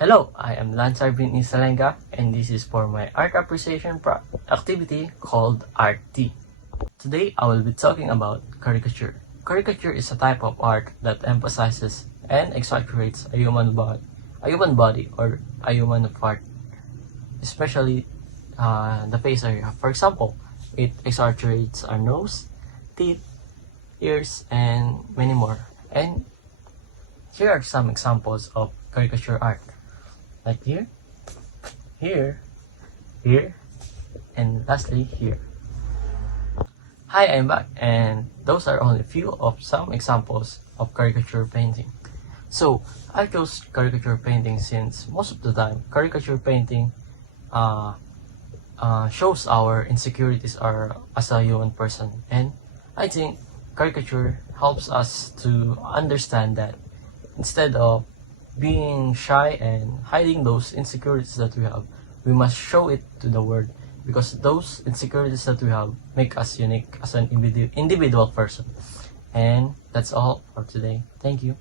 Hello, I am Lance Arvin Isalenga, and this is for my art appreciation activity called Art-T. Today, I will be talking about caricature. Caricature is a type of art that emphasizes and exaggerates a human body or a human part, especially the face area. For example, it exaggerates our nose, teeth, ears, and many more. And here are some examples of caricature art. Like here, here, and lastly here. Hi, I'm back, and those are only a few of some examples of caricature painting. So, I chose caricature painting since most of the time, caricature painting shows our insecurities as a human person, and I think caricature helps us to understand that instead of being shy and hiding those insecurities that we have, we must show it to the world, because those insecurities that we have make us unique as an individual person. And that's all for today. Thank you.